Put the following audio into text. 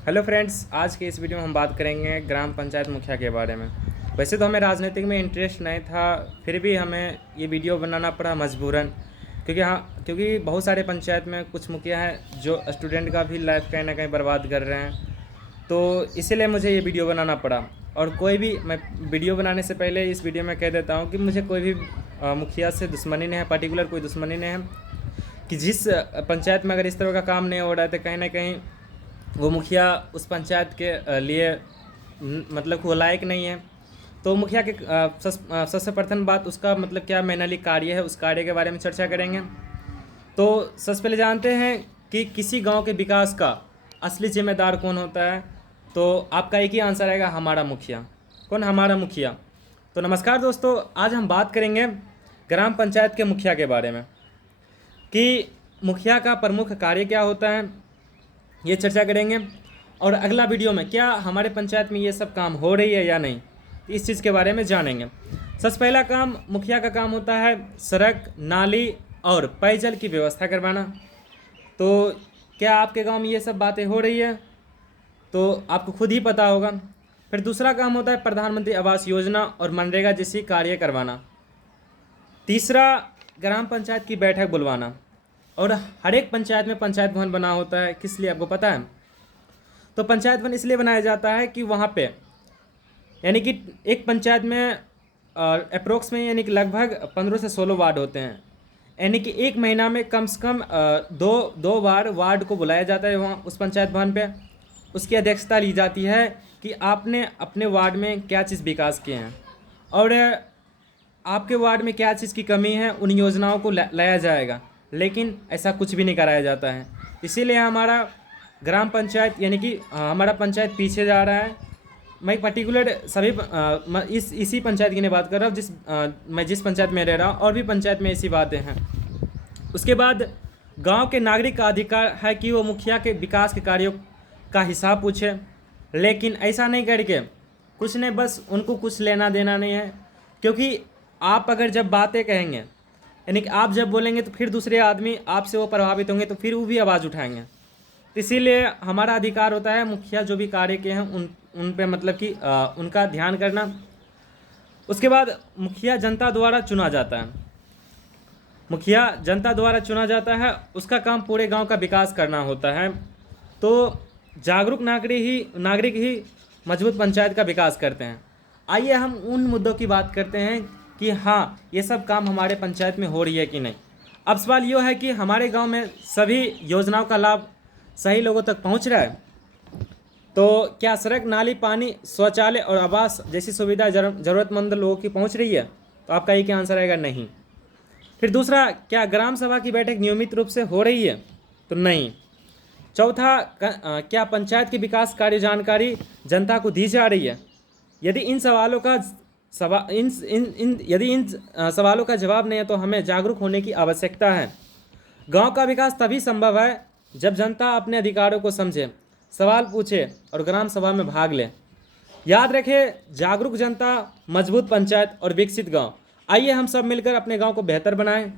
Hello friends, आज के इस वीडियो में हम बात करेंगे ग्राम पंचायत मुखिया के बारे में। वैसे तो हमें राजनीतिक में इंटरेस्ट नहीं था, फिर भी हमें ये वीडियो बनाना पड़ा मजबूरन, क्योंकि बहुत सारे पंचायत में कुछ मुखिया हैं जो स्टूडेंट का भी लाइफ कहीं ना कहीं बर्बाद कर रहे हैं। तो इसीलिए मुझे ये वीडियो बनाना पड़ा। और कोई भी मैं वीडियो बनाने से पहले इस वीडियो में कह देता हूँ कि मुझे कोई भी मुखिया से दुश्मनी नहीं है, पर्टिकुलर कोई दुश्मनी नहीं है। कि जिस पंचायत में अगर इस तरह का काम नहीं हो रहा है तो कहीं ना कहीं वो मुखिया उस पंचायत के लिए मतलब वो लायक नहीं है। तो मुखिया के सबसे प्रथम बात उसका मतलब क्या मैनली कार्य है, उस कार्य के बारे में चर्चा करेंगे। तो सबसे पहले जानते हैं कि किसी गांव के विकास का असली जिम्मेदार कौन होता है। तो आपका एक ही आंसर आएगा, हमारा मुखिया। कौन? हमारा मुखिया। तो नमस्कार दोस्तों, आज हम बात करेंगे ग्राम पंचायत के मुखिया के बारे में कि मुखिया का प्रमुख कार्य क्या होता है, ये चर्चा करेंगे। और अगला वीडियो में क्या हमारे पंचायत में ये सब काम हो रही है या नहीं, इस चीज़ के बारे में जानेंगे। सबसे पहला काम मुखिया का काम होता है सड़क, नाली और पेयजल की व्यवस्था करवाना। तो क्या आपके गांव में ये सब बातें हो रही है? तो आपको खुद ही पता होगा। फिर दूसरा काम होता है प्रधानमंत्री आवास योजना और मनरेगा जैसी कार्य करवाना। तीसरा, ग्राम पंचायत की बैठक बुलवाना। और हर एक पंचायत में पंचायत भवन बना होता है, किस लिए आपको पता है? तो पंचायत भवन इसलिए बनाया जाता है कि वहाँ पे यानी कि एक पंचायत में अप्रोक्स में यानी कि लगभग 15 से 16 वार्ड होते हैं। यानी कि एक महीना में कम से कम दो बार वार्ड को बुलाया जाता है वहाँ उस पंचायत भवन पे। उसकी अध्यक्षता ली जाती है कि आपने अपने वार्ड में क्या चीज़ विकास किए हैं और आपके वार्ड में क्या चीज़ की कमी है, उन योजनाओं को लाया जाएगा। लेकिन ऐसा कुछ भी नहीं कराया जाता है। इसीलिए हमारा ग्राम पंचायत यानी कि हमारा पंचायत पीछे जा रहा है। मैं पर्टिकुलर इसी पंचायत की नहीं बात कर रहा हूँ मैं जिस पंचायत में रह रहा हूँ, और भी पंचायत में ऐसी बातें हैं। उसके बाद गांव के नागरिक का अधिकार है कि वो मुखिया के विकास के कार्यों का हिसाब पूछे, लेकिन ऐसा नहीं करके कुछ नहीं, बस उनको कुछ लेना देना नहीं है। क्योंकि आप अगर जब बातें कहेंगे यानी कि आप जब बोलेंगे तो फिर दूसरे आदमी आपसे वो प्रभावित होंगे, तो फिर वो भी आवाज़ उठाएंगे। तो इसीलिए हमारा अधिकार होता है मुखिया जो भी कार्य के हैं उन पे मतलब कि उनका ध्यान करना। उसके बाद मुखिया जनता द्वारा चुना जाता है। मुखिया जनता द्वारा चुना जाता है, उसका काम पूरे गांव का विकास करना होता है। तो जागरूक नागरिक ही मजबूत पंचायत का विकास करते हैं। आइए हम उन मुद्दों की बात करते हैं कि हाँ, ये सब काम हमारे पंचायत में हो रही है कि नहीं। अब सवाल ये है कि हमारे गांव में सभी योजनाओं का लाभ सही लोगों तक पहुंच रहा है। तो क्या सड़क, नाली, पानी, शौचालय और आवास जैसी सुविधा ज़रूरतमंद लोगों की पहुंच रही है? तो आपका एक ही आंसर आएगा, नहीं। फिर दूसरा, क्या ग्राम सभा की बैठक नियमित रूप से हो रही है? तो नहीं। चौथा, क्या पंचायत के विकास कार्य जानकारी जनता को दी जा रही है? यदि इन सवालों का सवालों का जवाब नहीं है तो हमें जागरूक होने की आवश्यकता है। गांव का विकास तभी संभव है जब जनता अपने अधिकारों को समझे, सवाल पूछे और ग्राम सभा में भाग ले। याद रखें, जागरूक जनता, मजबूत पंचायत और विकसित गांव। आइए हम सब मिलकर अपने गांव को बेहतर बनाएं।